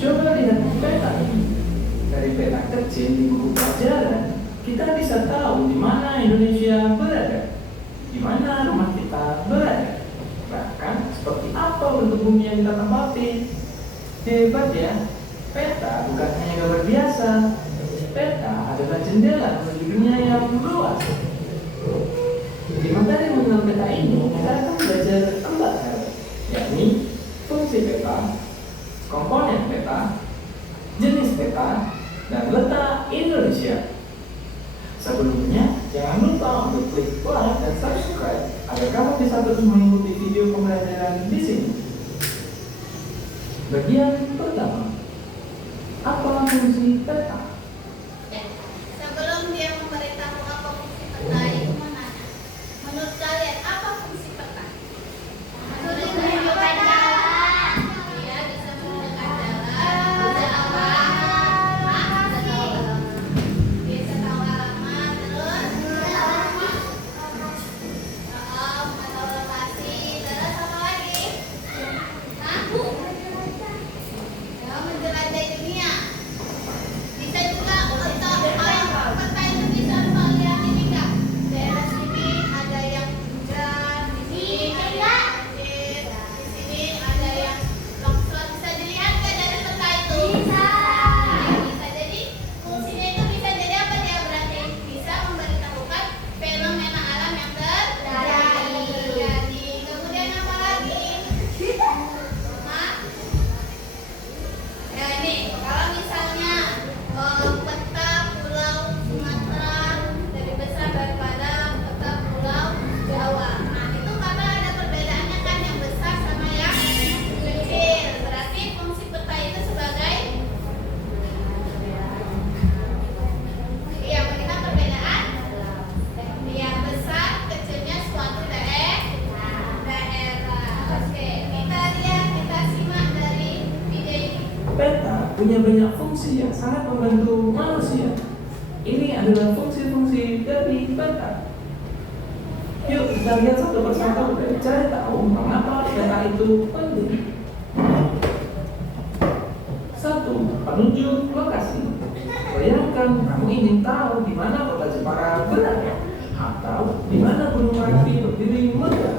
Coba lihat peta ini. Dari peta kecil di buku pelajaran, kita bisa tahu di mana Indonesia berada, di mana rumah kita berada, bahkan seperti apa bentuk bumi yang kita tempati. Hebat ya, peta bukan hanya gambar biasa. Peta adalah jendela menuju dunia yang luas. Di materi mengenal peta ini, kita akan belajar 4 hal, yakni fungsi peta, komponen peta, jenis peta, dan letak Indonesia. Sebelumnya, jangan lupa untuk klik like dan subscribe agar kamu bisa terus mengikuti video pembelajaran di sini. Bagian pertama, apa fungsi peta? Sebelum dia memberitahu apa fungsi peta, itu menanya, menurut kalian apa fungsi peta? Menunjukkan jalan. Dia bisa menunjukkan jalan, bisa alamat, bisa tahu alamat, terus atau lokasi, terus apa lagi? Ya, menjelajahi dunia. Bisa juga untuk orang peta itu bisa melihat ini enggak? Daerah sini ada yang hujan, di sini ada yang banjir, di sini ada yang longsor. Bisa dilihat nggak dari peta itu? Bisa. Bisa. Jadi fungsinya itu bisa jadi apa dia? Berarti bisa memberitahukan fenomena alam yang terjadi. Kemudian apa lagi? Ya ini, kalau misalnya peta Pulau Sumatera lebih besar daripada peta Pulau Jawa. Nah itu karena ada perbedaannya kan, yang besar sama yang kecil. Berarti fungsi peta itu sebagai melihat perbedaan yang besar kecilnya suatu daerah. Oke, kita lihat, kita simak dari video ini. Peta punya banyak fungsi yang sangat membantu manusia. Ini adalah fungsi-fungsi dari peta. Yuk kita lihat satu persatu dan cari tahu mengapa peta itu penting. 1. Penunjuk lokasi. Bayangkan kamu ingin tahu di mana kota Jepara berada, atau di mana Gunung Merapi berdiri megah.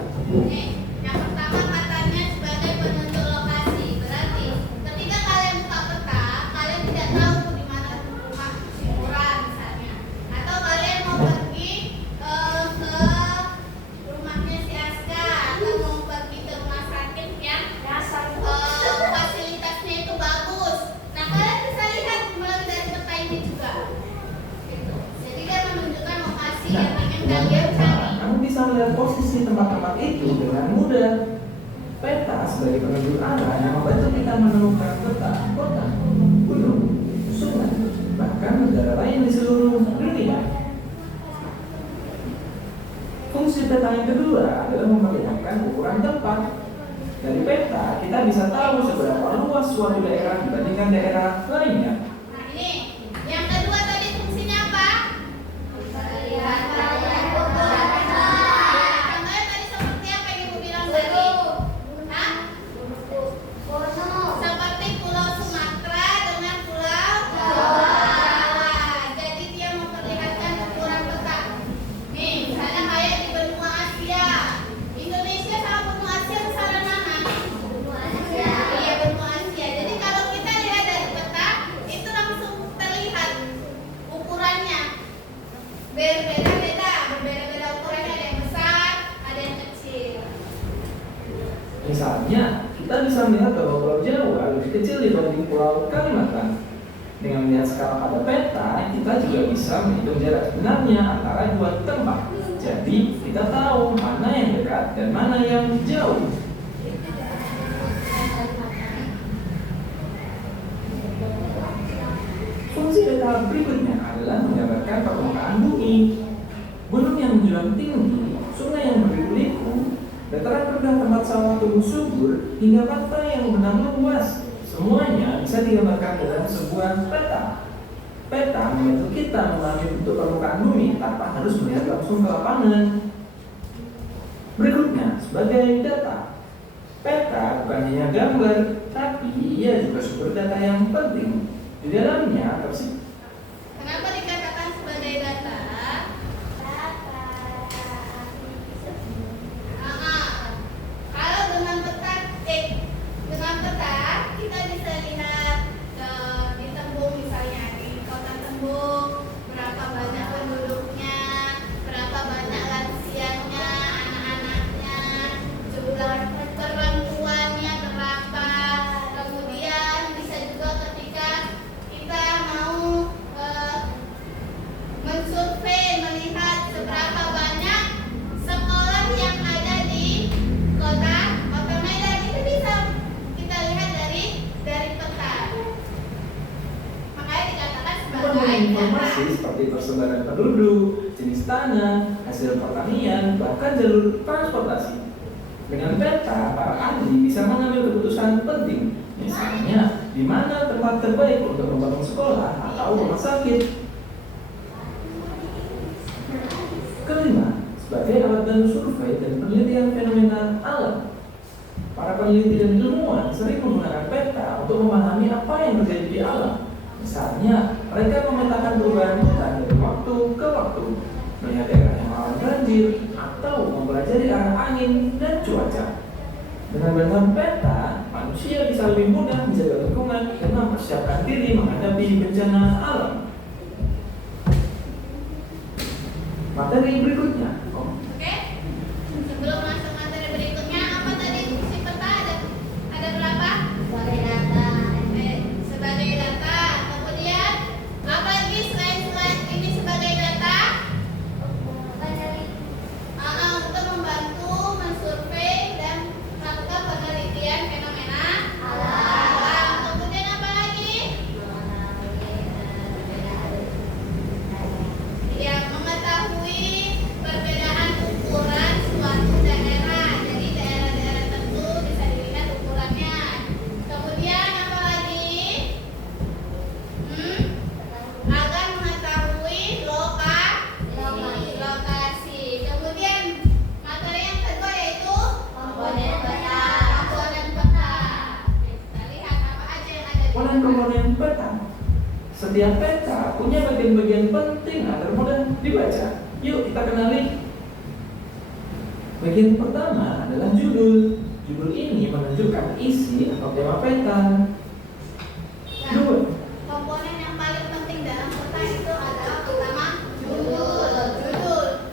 Yang pertama katanya sebagai penunjuk lokasi. Berarti ketika kalian buka peta, kalian tidak tahu di mana rumah si Murah misalnya, atau kalian mau pergi ke rumahnya si Aska, atau mau pergi ke rumah sakit yang fasilitasnya itu bagus. Nah kalian bisa lihat melalui dari peta ini juga. Gitu. Jadi dia menunjukkan lokasi yang ingin kalian cari. Kamu bisa melihat posisi tempat-tempat itu dengan mudah. Peta sebagai penunjuk arah yang membantu kita menemukan peta kota, gunung, sungai, bahkan negara lain di seluruh dunia. Fungsi peta yang kedua adalah memperlihatkan ukuran tempat. Dari peta kita bisa tahu seberapa luas suatu daerah dibandingkan daerah lainnya. Nah ini, yang kedua tadi fungsinya apa? Memperlihatkan ukuran tempat. Contohnya tadi seperti apa yang Ibu bilang tadi? Hah? Seperti Pulau Sumatera dengan Pulau Jawa. Jadi dia memperlihatkan ukuran peta. Nih, misalnya kayak di benua Asia. Indonesia sama benua Asia besaran mana? Iya, benua Asia. Jadi kalau kita lihat dari peta, itu langsung terlihat ukurannya. Berbeda-beda ukurannya, ada yang besar, ada yang kecil. Misalnya, kita bisa melihat bahwa Pulau Jawa lebih kecil dibanding Pulau Kalimantan. Dengan melihat skala pada peta, kita juga bisa menghitung jarak sebenarnya antara dua tempat. Jadi, kita tahu mana yang dekat dan mana yang jauh. Fungsi peta berikutnya adalah menggambarkan permukaan bumi. Gunung yang menjulang tinggi, sungai yang berliku, dataran rendah tempat sawah tumbuh subur, hingga pantai yang benang luas. Semuanya bisa digambarkan dalam sebuah peta. Peta membantu kita memahami bentuk permukaan bumi tanpa harus melihat langsung ke lapangan. Berikutnya, sebagai data. Peta bukan hanya gambar, tapi Tetapi ia juga sumber data yang penting. Di dalamnya tersimpan. Kenapa dikatakan sebagai data? Kalau dengan peta, dengan peta kita bisa lihat di Tembung misalnya di kota Tembung berapa banyak penduduknya, berapa banyak lansianya, anak-anaknya, jumlah perempuannya berapa. Kemudian bisa juga ketika kita mau mensurvei melihat seberapa banyak sekolah yang ada di kota Medan, itu bisa kita lihat dari peta. Makanya dikatakan sebagai Informasi seperti persebaran penduduk, jenis tanah, hasil pertanian, bahkan jalur transportasi. Dengan peta, para ahli bisa mengambil keputusan penting, misalnya di mana tempat terbaik untuk membangun sekolah atau rumah sakit. Kelima, sebagai alat bantu survei dan penelitian fenomena alam. Para peneliti dan ilmuwan sering menggunakan peta untuk memahami apa yang terjadi di alam. Misalnya, mereka memetakan perubahan hutan dari waktu ke waktu, melihat daerah yang rawan banjir, atau mempelajari arah angin dan cuaca. Dengan bantuan peta, manusia bisa lebih mudah menjaga lingkungan dan mempersiapkan diri menghadapi bencana alam. Materi berikutnya. Oke. Sebelum masuk materi berikutnya, apa tadi fungsi peta ada berapa? Sebagai data. Sebagai data. Kemudian apa lagi selain ini sebagai data? Untuk membantu mensurvei dan melakukan penelitian fenomena alam. Kemudian apa lagi? Yang mengetahui perbedaan ukuran suatu daerah. Jadi daerah-daerah tertentu bisa dilihat ukurannya. Kemudian apa lagi? Agar mengetahui lokasi. Kemudian materi yang kedua yaitu komponen peta. Komponen peta. Kita lihat apa aja yang ada di Komponen peta. Setiap peta punya bagian-bagian penting agar mudah dibaca. Yuk kita kenali. Bagian pertama adalah judul. Judul ini menunjukkan isi atau tema peta. Dua, komponen yang paling penting dalam peta itu adalah pertama judul.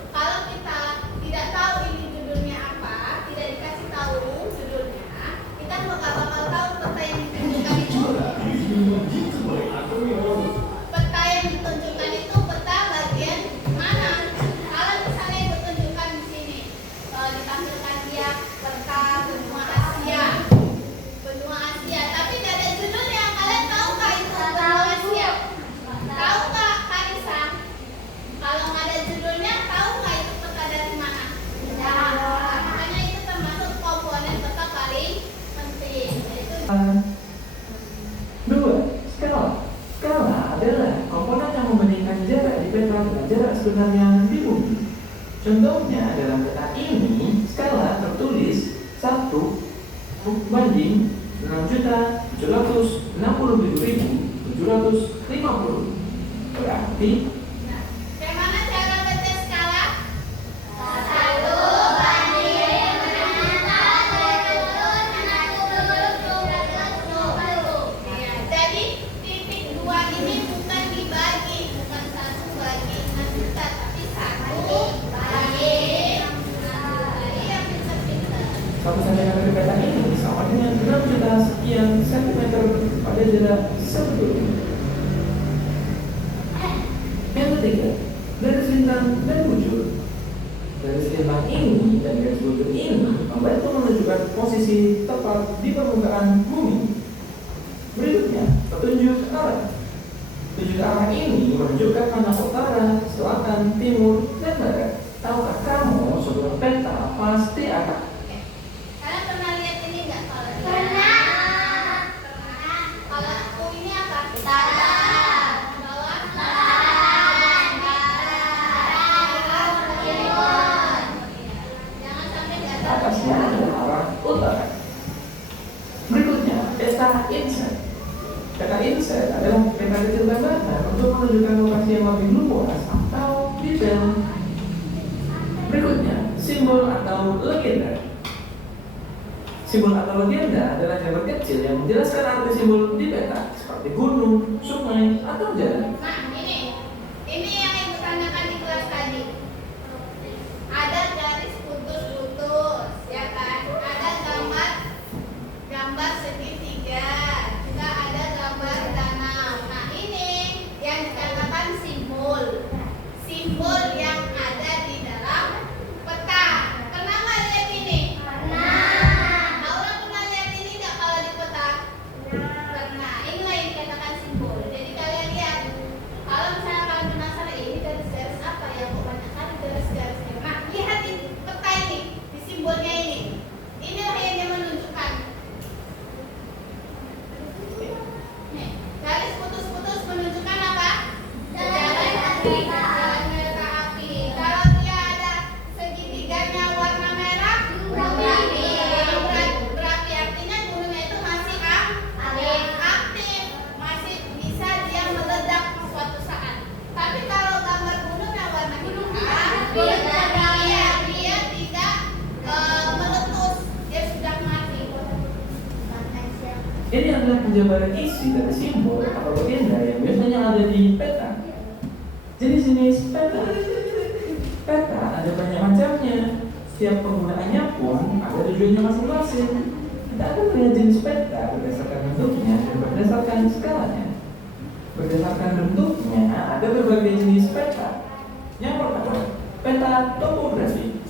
Kalau kita tidak tahu ini judulnya apa, tidak dikasih tahu judulnya, kita nggak bakal tahu peta yang ditunjukkan itu. Peta yang ditunjukkan itu peta bagian mana? Kalau misalnya ditunjukkan di sini, ditampilkan dia peta benua Asia. Benua Asia, tapi tidak ada judulnya. Kalian tahu nggak itu benua Asia? Tahu nggak, Karisa? Kalau nggak ada judulnya, tahu nggak itu peta dari mana? Makanya itu termasuk komponen peta paling penting. Yaitu dua, skala. Skala adalah komponen yang membandingkan jarak di peta dengan jarak sebenarnya di bumi. Contohnya dalam peta ini, skala tertulis 1 banding 6.767.750. Berarti bagaimana cara baca skala? 1 banding 6.750. Jadi titik 2 ini bukan dibagi, bukan 1 bagi 6 juta, tapi 1 bagi 6 juta. Jadi yang pintar-pintar. satu cm peta ini sama dengan 6 juta sekian sentimeter pada jarak 1 km. Yang ketiga, garis lintang dan bujur. Garis lintang ini dan garis bujur ini membantu menunjukkan posisi tepat di permukaan bumi. Berikutnya, petunjuk arah. Petunjuk arah ini menunjukkan mana utara, selatan, timur, dan barat. Tahukah kamu sebuah peta pasti arah? Kalian pernah lihat ini nggak? Pernah. Kalau aku ini apa? Utara. Bawah. Timur. Jangan sampai di atas. Atasnya adalah arah utara. Berikutnya, peta peta inset. Peta inset adalah peta kecil gambaran untuk menunjukkan lokasi yang lebih luas atau detail. Berikutnya, simbol atau legenda. Simbol atau legenda adalah gambar kecil yang menjelaskan arti simbol di peta, seperti gunung, sungai, atau jalan. Nah, ini yang ibu tanyakan di kelas tadi. Ada garis putus-putus, ya kan? Ada gambar segitiga, juga ada gambar danau. Nah, ini yang dikatakan simbol. Simbol yang ada di dalam peta. Pernah nggak lihat ini? Pernah. Nah, orang pernah lihat ini nggak kalau di peta? Pernah. Inilah yang dikatakan simbol. Jadi kalian lihat. Kalau misalnya kalian penasaran, ini garis-garis apa ya? Kok banyak kali garis-garisnya? Nah, lihat di peta ini, di simbolnya ini. Inilah yang dia menunjukkan. Nih, garis putus-putus menunjukkan apa? Jalan api. Jalan kereta api. Kalau dia ada segitiganya warna merah, berapi. Berapi artinya gunungnya itu masih aktif, masih bisa dia meledak suatu saat. Tapi kalau gambar gunung yang warna hitam, dia tidak meletus, dia sudah mati. Ini adalah penjabaran isi dari simbol atau legenda yang biasanya ada di peta. Jenis-jenis peta. Peta ada banyak macamnya. Setiap penggunaannya pun ada tujuannya masing-masing. Kita akan melihat jenis peta berdasarkan bentuknya dan berdasarkan skalanya. Berdasarkan bentuknya ada berbagai jenis peta. Yang pertama, peta topografi.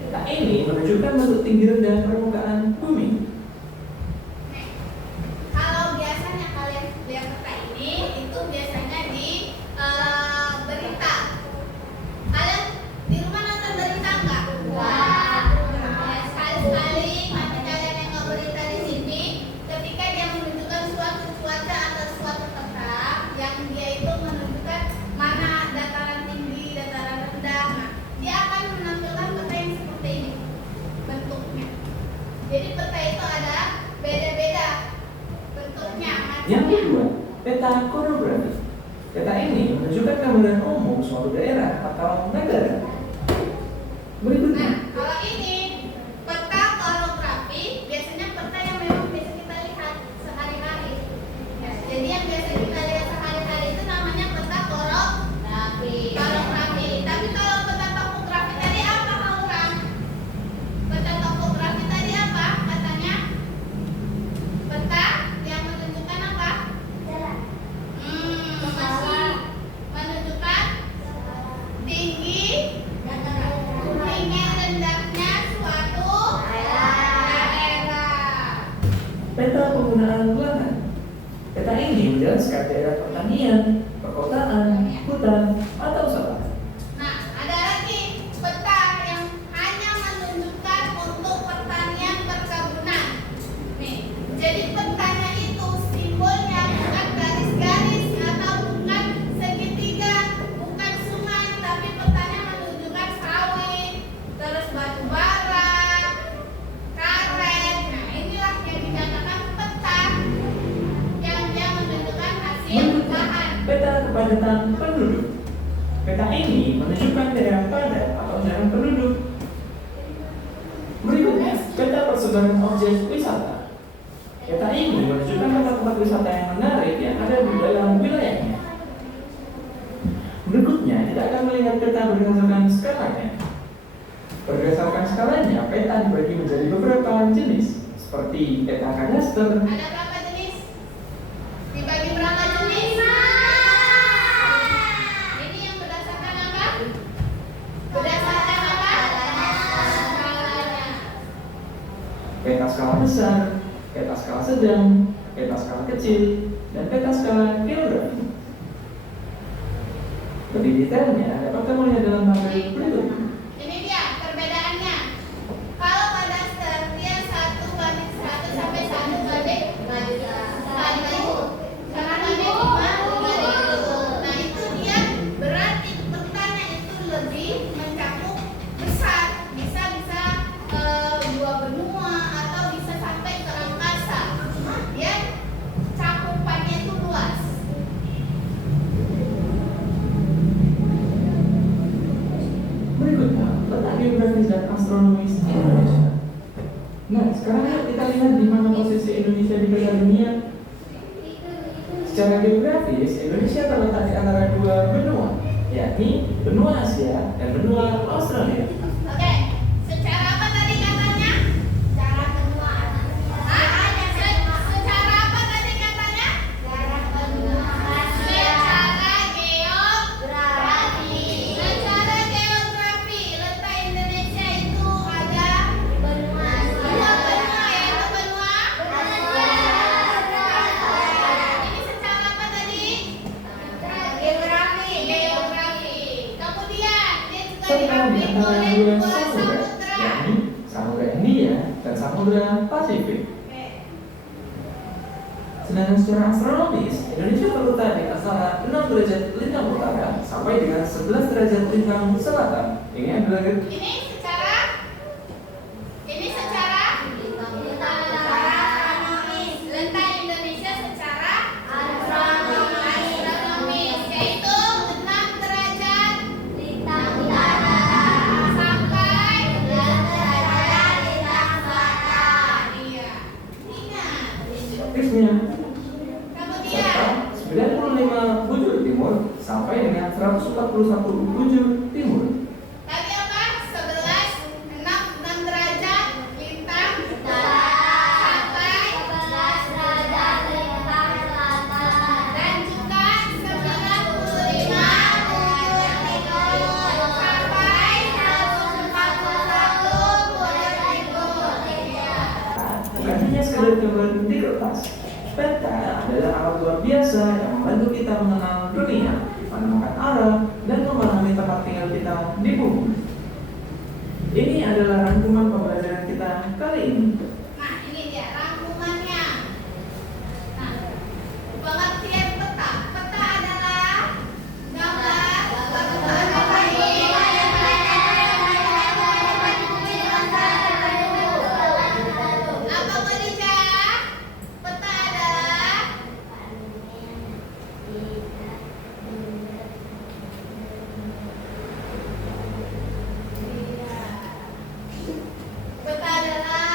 Peta ini menunjukkan bentuk tinggi rendah permukaan bumi. Kalau biasanya kalian lihat peta ini, itu biasanya di berita. Kalian di rumah nonton berita nggak? Sekali-sekali nanti kalian yang nggak berita di sini, ketika dia menunjukkan suatu cuaca atau suatu peta, yang dia itu menunjukkan mana dataran tinggi, dataran rendah. Nah, dia akan menampilkan peta yang seperti ini bentuknya. Jadi peta itu ada beda-beda bentuknya. Yang kedua, peta korografi. Peta ini menunjukkan gambaran umum suatu daerah atau negara. Berikutnya, Nah, kalau ini peta korografi, biasanya peta yang memang biasa kita lihat sehari-hari. Ya, jadi yang biasa kita lihat sehari-hari itu namanya peta korografi. Tapi kalau peta topografi tadi apa, Aura? Peta topografi tadi apa katanya? Peta yang menunjukkan apa? Masih menunjukkan tinggi rendahnya suatu daerah. peta penggunaan lahan. Peta ini menjelaskan daerah pertanian, perkotaan, hutan, atau sawah. Nah, ada lagi peta yang hanya menunjukkan untuk pertanian perkebunan. Nih, jadi petanya itu simbolnya bukan garis-garis atau bukan segitiga, bukan sungai, tapi petanya menunjukkan sawit, terus batu bara, karet. Nah, inilah yang dikatakan peta yang dia menunjukkan hasil Berikutnya, lahan. peta kepadatan penduduk. Peta ini menunjukkan daerah padat atau jarang penduduk. Berikutnya, peta persebaran objek wisata. Peta ini menunjukkan tempat-tempat wisata yang menarik yang ada di dalam wilayahnya. Berikutnya, kita akan melihat peta berdasarkan skalanya. Berdasarkan skalanya, peta dibagi menjadi beberapa jenis, seperti peta kadaster, Ada berapa jenis? Dibagi berapa jenis? Ini yang berdasarkan apa? Berdasarkan apa? Skalanya. peta skala besar, peta skala sedang, peta skala kecil, dan peta skala geografi. Lebih detailnya dapat kamu lihat dalam tabel berikut. Ini dia perbedaannya. Kalau kadaster dia 1:100 sampai 1:1000. Karena banding 5:1000. Nah, itu dia berarti petanya itu lebih mencakup besar. Bisa dua benua atau bisa sampai ke angkasa. Dia astronomis Indonesia. Nah, sekarang yuk kita lihat di mana posisi Indonesia di peta dunia. Secara geografis, Indonesia terletak di antara dua benua, yakni benua Asia dan benua Australia. Oke, secara apa tadi katanya? Secara benua. Secara apa tadi katanya? Secara benua. Secara geografi. Secara geografi, letak Indonesia itu ada benua. Dua benua, yaitu benua ini secara apa tadi? Geografi. Kemudian dia juga Serta di diapit antara oleh dua dua samudra, samudra. yakni Samudra Hindia dan Samudra Pasifik. Oke. Sedangkan secara astronomis, Indonesia terletak di antara 6 derajat lintang utara sampai dengan 11 derajat lintang selatan. Ini adalah Ini secara astronomis. Letak Indonesia secara astronomis, yaitu 6 derajat lintang utara sampai 11 derajat lintang selatan. Iya. Ingat. aktifnya Kemudian serta 95 bujur timur sampai dengan 141 bujur timur. tadi apa? 6 derajat lintang sampai 11 derajat lintang selatan dan juga 95 bujur timur sampai 141 bujur timur. Nah, bukan hanya sekedar gambaran di kertas. Peta adalah alat luar biasa yang membantu kita mengenal dunia, menemukan arah, dan memahami tempat tinggal kita di bumi. Ini adalah rangkuman pembelajaran kita kali ini. Nah, ini dia rangkumannya. Nah, pengertian peta. Peta adalah gambar apa Khadijah? Peta adalah peta adalah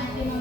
natin